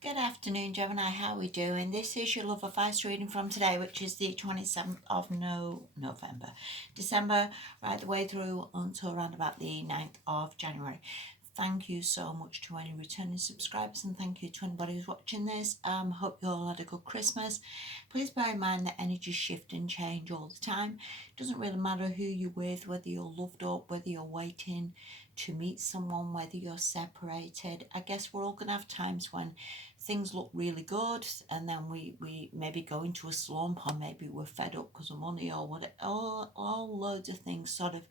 Good afternoon, Gemini. How are we doing? This is your love advice reading from today, which is the 27th of November, December, right the way through until around about the 9th of January. Thank you so much to any returning subscribers, and thank you to anybody who's watching this. Hope you all had a good Christmas. Please bear in mind that energies shift and change all the time. It doesn't really matter who you're with, whether you're loved up, whether you're waiting to meet someone, whether you're separated. I guess we're all going to have times when things look really good, and then we maybe go into a slump, or maybe we're fed up because of money or what. All loads of things sort of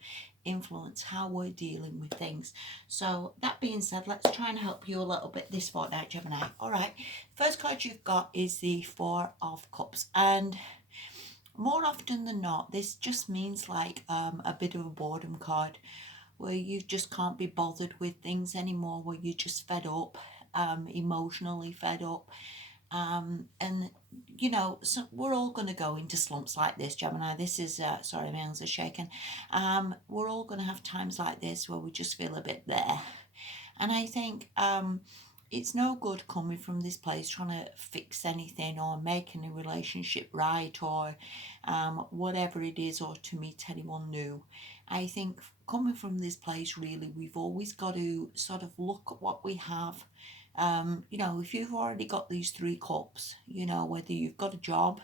influence how we're dealing with things. So that being said, let's try and help you a little bit this fortnight, Gemini. All right, first card you've got is the Four of Cups, and more often than not this just means like a bit of a boredom card, where you just can't be bothered with things anymore, where you're just fed up, emotionally fed up. And so we're all going to go into slumps like this, Gemini. This is sorry, my hands are shaking. We're all going to have times like this where we just feel a bit there. And I think it's no good coming from this place trying to fix anything or make any relationship right, or whatever it is, or to meet anyone new. I think coming from this place, really, we've always got to sort of look at what we have. If you've already got these three cups, whether you've got a job,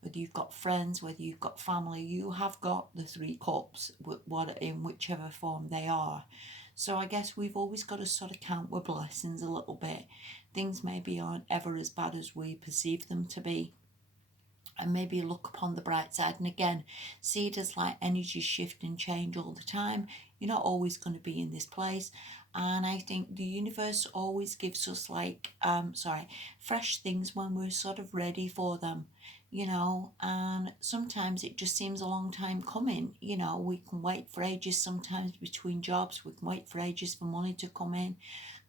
whether you've got friends, whether you've got family, you have got the three cups, what in whichever form they are. So I guess we've always got to sort of count our blessings a little bit. Things maybe aren't ever as bad as we perceive them to be, and maybe look upon the bright side. And again, see it as like energy shift and change all the time. You're not always going to be in this place. And I think the universe always gives us fresh things when we're sort of ready for them, and sometimes it just seems a long time coming. We can wait for ages sometimes between jobs, we can wait for ages for money to come in,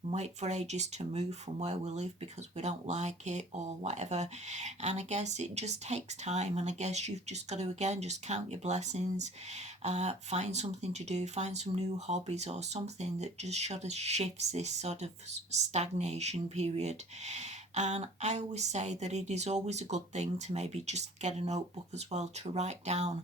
and wait for ages to move from where we live because we don't like it or whatever. And I guess it just takes time, and I guess you've just got to again just count your blessings, find something to do, find some new hobbies or something that just sort of shifts this sort of stagnation period. And I always say that it is always a good thing to maybe just get a notebook as well to write down,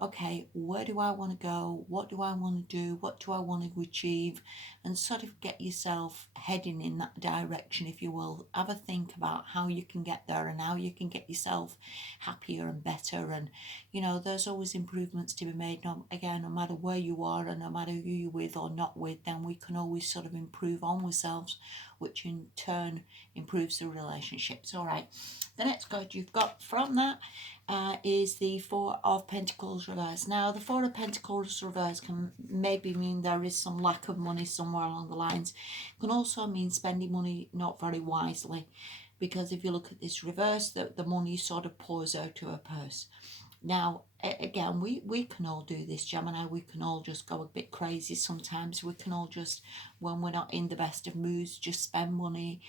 okay, where do I want to go? What do I want to do? What do I want to achieve? And sort of get yourself heading in that direction, if you will. Have a think about how you can get there and how you can get yourself happier and better. And, there's always improvements to be made. Again, no matter where you are and no matter who you're with or not with, then we can always sort of improve on ourselves, which in turn improves the relationships. All right. The next card you've got from that is the Four of Pentacles reverse. Now, the Four of Pentacles reverse can maybe mean there is some lack of money somewhere along the lines. It can also mean spending money not very wisely, because if you look at this reverse, the money sort of pours out of a purse. Now, again, we can all do this, Gemini. We can all just go a bit crazy sometimes. We can all just, when we're not in the best of moods, just spend money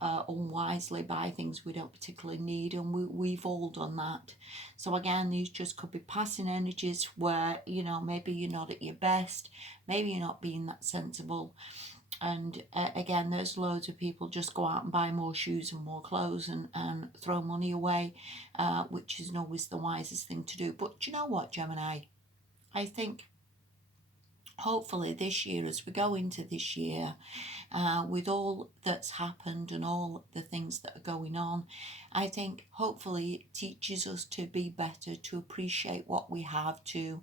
unwisely, buy things we don't particularly need, and we've all done that. So again, these just could be passing energies where, maybe you're not at your best, maybe you're not being that sensible. And again, there's loads of people just go out and buy more shoes and more clothes, and throw money away, which isn't always the wisest thing to do. But do you know what, Gemini? I think hopefully this year, as we go into this year, with all that's happened and all the things that are going on, I think hopefully it teaches us to be better, to appreciate what we have, to,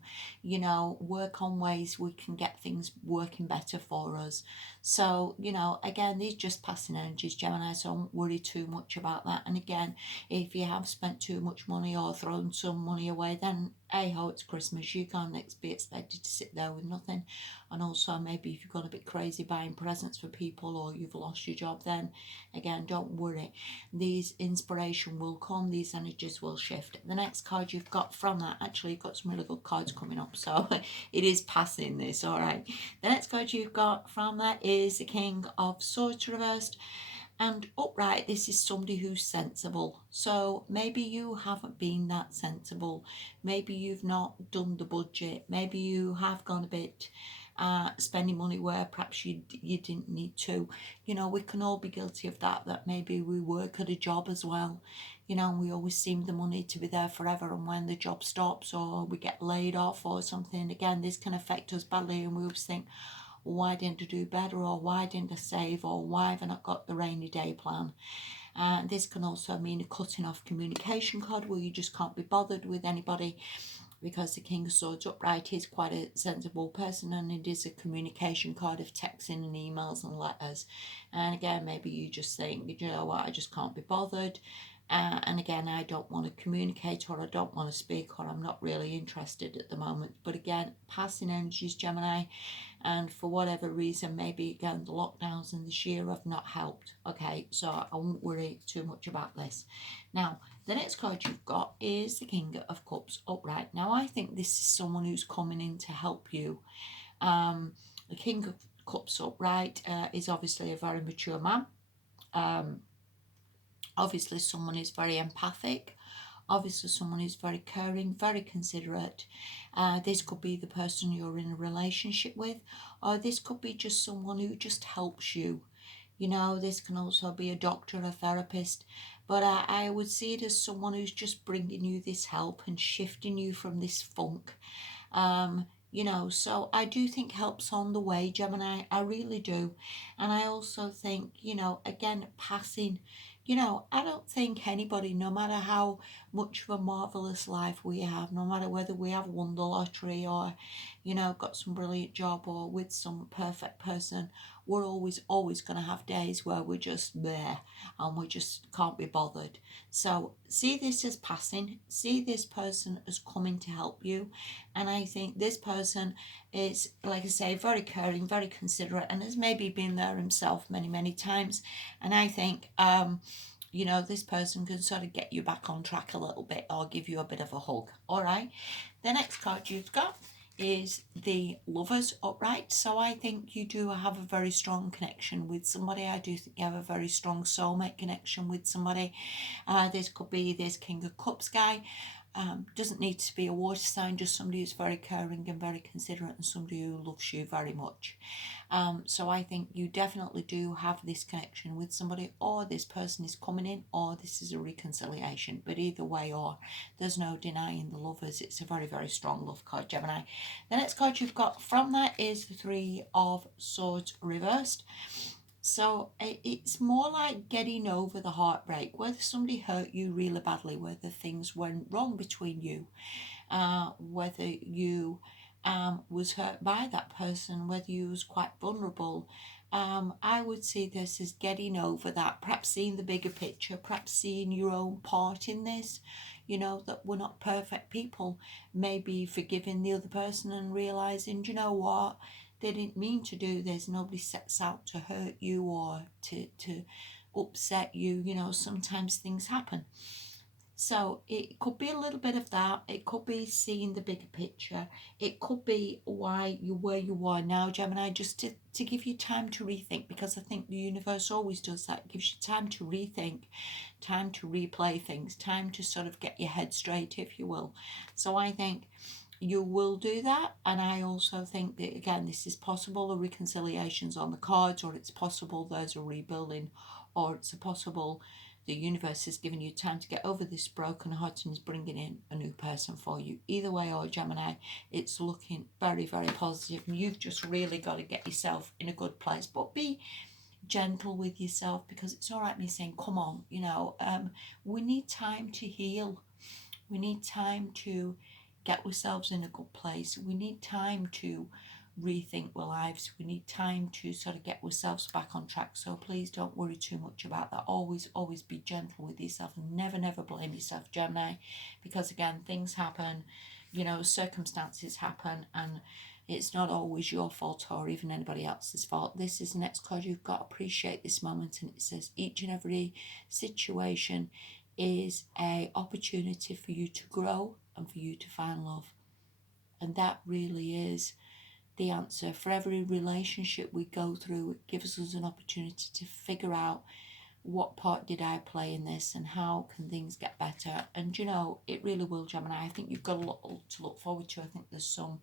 work on ways we can get things working better for us. So, again, these just passing energies, Gemini, so don't worry too much about that. And again, if you have spent too much money or thrown some money away, then hey ho, it's Christmas. You can't be expected to sit there with nothing. And also, maybe if you've gone a bit crazy buying presents for people, or you've lost your job, then again, don't worry. These inspiration will come, these energies will shift. The next card you've got from that, actually, you've got some really good cards coming up, so it is passing this. All right. The next card you've got from that is the King of Swords reversed. And upright, this is somebody who's sensible. So maybe you haven't been that sensible. Maybe you've not done the budget. Maybe you have gone a bit spending money where perhaps you didn't need to. You know, we can all be guilty of that, that maybe we work at a job as well, you know, and we always seem the money to be there forever, and when the job stops or we get laid off or something, again, this can affect us badly, and we always think, why didn't I do better, or why didn't I save, or why have I not got the rainy day plan? This can also mean a cutting off communication card where you just can't be bothered with anybody, because the King of Swords upright is quite a sensible person, and it is a communication card of texting and emails and letters. And again, maybe you just think, you know what, I just can't be bothered. And again, I don't want to communicate, or I don't want to speak, or I'm not really interested at the moment. But again, passing energies, Gemini, and for whatever reason, maybe again the lockdowns in this year have not helped. Okay, so I won't worry too much about this. Now, the next card you've got is the King of Cups upright. Now, I think this is someone who's coming in to help you. The King of Cups upright is obviously a very mature man. Obviously, someone is very empathic. Obviously, someone who's very caring, very considerate. This could be the person you're in a relationship with, or this could be just someone who just helps you. You know, this can also be a doctor, a therapist, but I would see it as someone who's just bringing you this help and shifting you from this funk. You know, so I do think help's on the way, Gemini. I really do. And I also think, you know, again, passing, you know, I don't think anybody, no matter how much of a marvelous life we have, no matter whether we have won the lottery or, you know, got some brilliant job or with some perfect person, we're always going to have days where we're just there and we just can't be bothered. So see this as passing, see this person as coming to help you. And I think this person is, like I say, very caring, very considerate, and has maybe been there himself many, many times. And I think, you know, this person can sort of get you back on track a little bit or give you a bit of a hug. All right. The next card you've got is the Lovers upright. So I think you do have a very strong connection with somebody. I do think you have a very strong soulmate connection with somebody. This could be this King of Cups guy. Doesn't need to be a water sign, just somebody who's very caring and very considerate, and somebody who loves you very much. So I think you definitely do have this connection with somebody, or this person is coming in, or this is a reconciliation. But either way, or there's no denying the Lovers. It's a very, very strong love card, Gemini. The next card you've got from that is the Three of Swords reversed. So it's more like getting over the heartbreak, whether somebody hurt you really badly, whether things went wrong between you, whether you was hurt by that person, whether you was quite vulnerable. I would see this as getting over that, perhaps seeing the bigger picture, perhaps seeing your own part in this, you know, that we're not perfect people, maybe forgiving the other person and realising, you know what, they didn't mean to do this. Nobody sets out to hurt you or to upset you. You know, sometimes things happen. So it could be a little bit of that. It could be seeing the bigger picture. It could be why you're where you are now, Gemini, just to give you time to rethink, because I think the universe always does that. It gives you time to rethink, time to replay things, time to sort of get your head straight, if you will. So I think you will do that. And I also think that, again, this is possible, a reconciliation's on the cards, or it's possible there's a rebuilding, or it's a possible the universe is giving you time to get over this broken heart and is bringing in a new person for you. Either way, or Gemini, it's looking very, very positive. And you've just really got to get yourself in a good place. But be gentle with yourself, because it's all right me saying, come on, you know, we need time to heal. We need time to get ourselves in a good place. We need time to rethink our lives. We need time to sort of get ourselves back on track. So please don't worry too much about that. Always be gentle with yourself, and never blame yourself, Gemini, because again, things happen, you know, circumstances happen, and it's not always your fault or even anybody else's fault. This is the next card you've got. Appreciate this moment, and it says each and every situation is a opportunity for you to grow and for you to find love. And that really is the answer. For every relationship we go through, it gives us an opportunity to figure out what part did I play in this, and how can things get better. And you know, it really will, Gemini. I think you've got a lot to look forward to. I think there's some